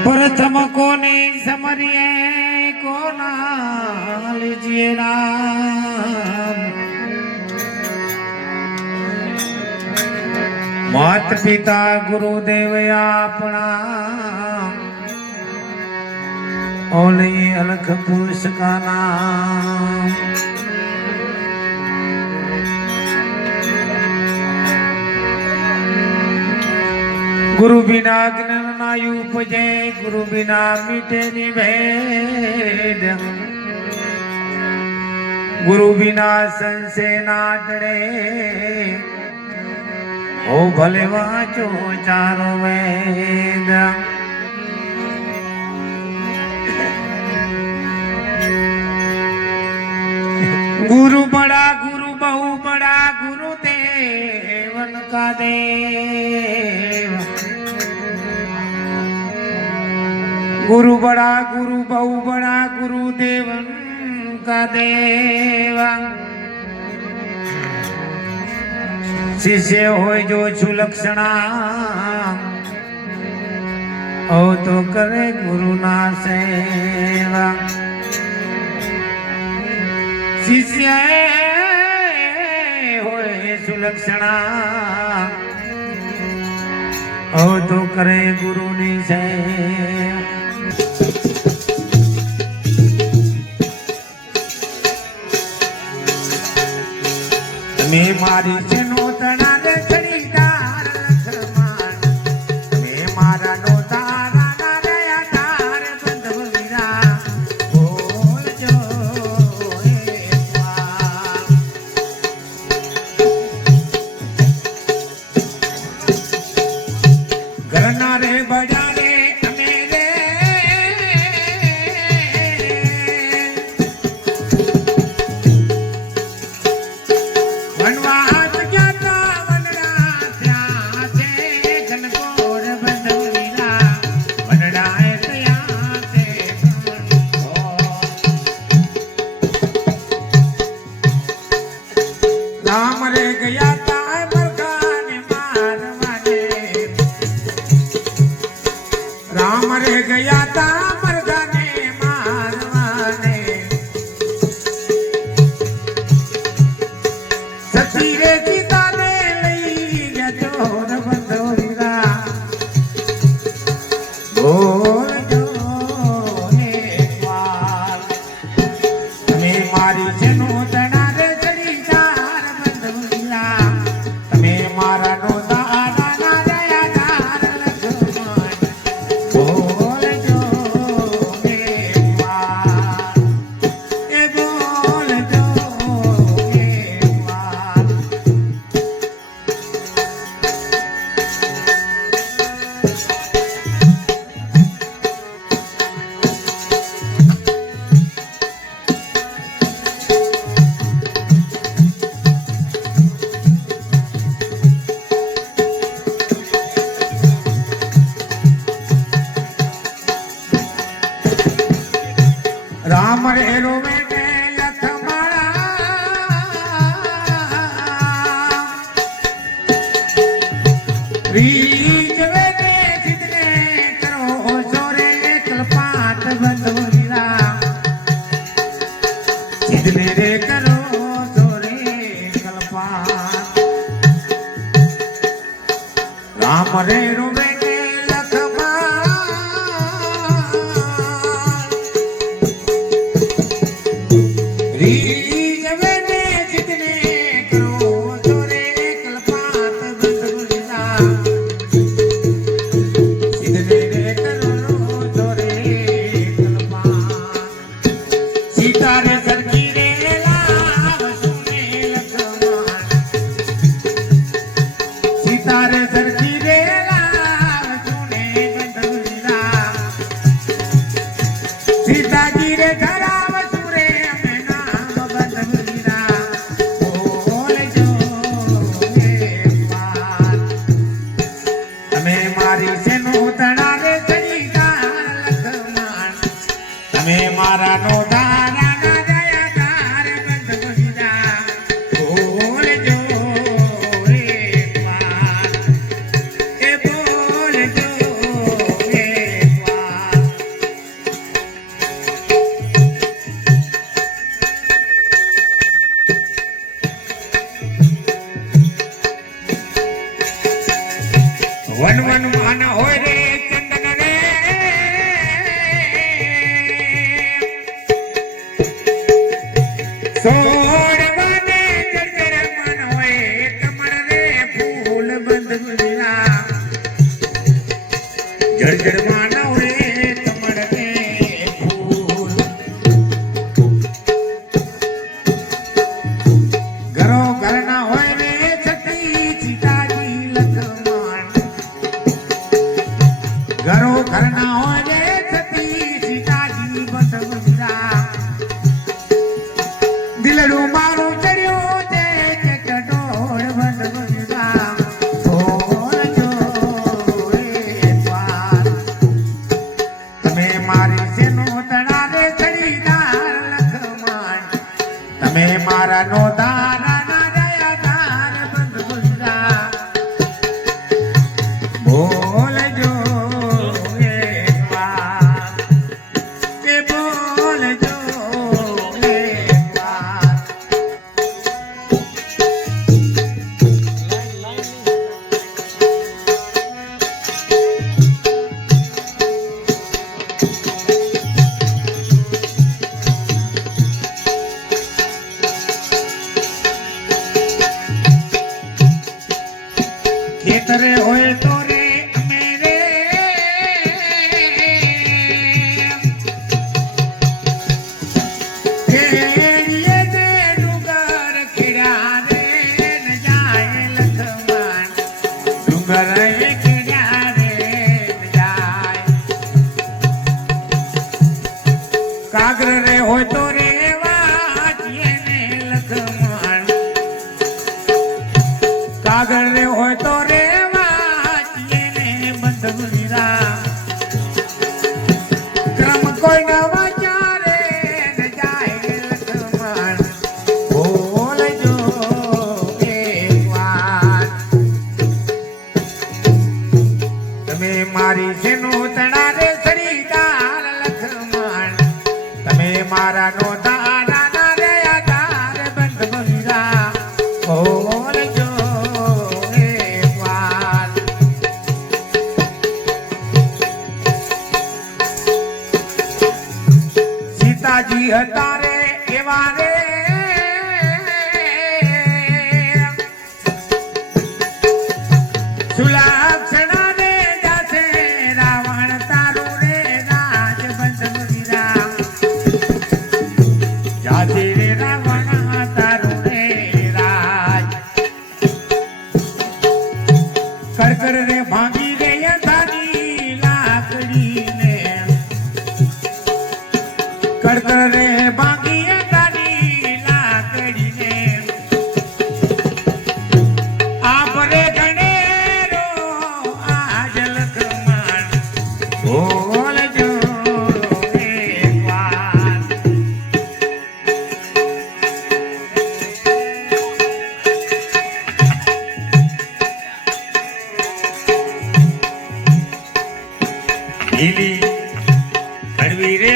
प्रथम कोने समरिए कोना लीजिए नाम। मात पिता गुरुदेव अपना ओले अलख पुरुष का नाम। गुरु बिना ज्ञान ना उपजे, गुरु बिना मिटे निभेद। गुरु बिना संशय ना डरे, ओ भले वाचो चारों वेद। गुरु बड़ा गुरु बहु बड़ा, गुरु देवन का देव। गुरु बड़ा गुरु बहु बड़ा, गुरु देवन का देवा। शिष्य हो जो सुलक्षणा, ओ तो करे गुरु ना सेवा। शिष्य होए सुलक्षणा, ओ तो करे गुरु नी सेवा। मैं मारी से नोतना दे खरीदार लखमान, मैं मारा नोतारा ना दया तार बंधु मीरा। बोल जो घरना रे बजा रे मेरे, वनवास जाता वनड़ा त्या से घनघोर बंधु मीरा। वनड़ा त्या से राम रे गया ताय मरघाने मारवाने। राम रे गया ता मरघाने मारवाने। सती रे सीता ने लई गया चोर बंधु मीरा। बोल जो एक बार, तमे मारी से नोतना रे खरीदार बंधु मीरा। तमे मारा नोतारा ना दया तार लखमान। बोल जो एक बार, ए बोल जो एक बार। વન વન માન હોય રે ચંદન રે સોડ બને જર્જર મન હોય કમળ રે ફૂલ બંધ ગુલા જર્જર માન હોય કમળ રે ફૂલ ઘરો ઘરના હોય રે છઠી સીતાજી લખમણ ઘરો ઘરના હોય રે છઠી સીતાજી બંધ ગુલા દિલડું મારું ચડ્યું છે ચકડોળ બંધ ગુલા બોલજો એકવાર તમે મારી સેનો તળાવે ચડીદાર લખમણ તમે મારા નો દારા ના દયાદાર બંધ ગુલા બોલજો એકવાર કે બોલજો એકવાર ખેતરે હોય તો રે અમે રે ખેડીએ જે ડુંગર ખેડ્યા રે ન જાય લખમણ ડુંગર એ ખેડ્યા રે ન જાય કાગર રે હોય તો રે વાંચીએ ને લખમણ કાગળ રે હોય તો રે વાંચીએ ને બંધ ગુલા ક્રમ કોઈ ન વાંચ્યા રે ન જાય લખમણ બોલજો એકવાર તમે મારી સેનો તણા રે સરીદાર લખમણ તમે મારા નો દારા ના દયાદાર બંધ ગુલા બોલજો એકવાર સીતાજી હતા રે એવા રે સુલાક્ષણા ને જાશે રાવણ તારું રે રાજ બંધ ગુલા જાશે રે રાવણ તારું રે રાજ કડકડ રે ભાંગી રે યથાની લાકડી ને કડકડ રે ભાંગી યથાની લાકડી ને આપરે ગણેરો આજ લખમણ બોલજો એકવાર લીલી કડવી રે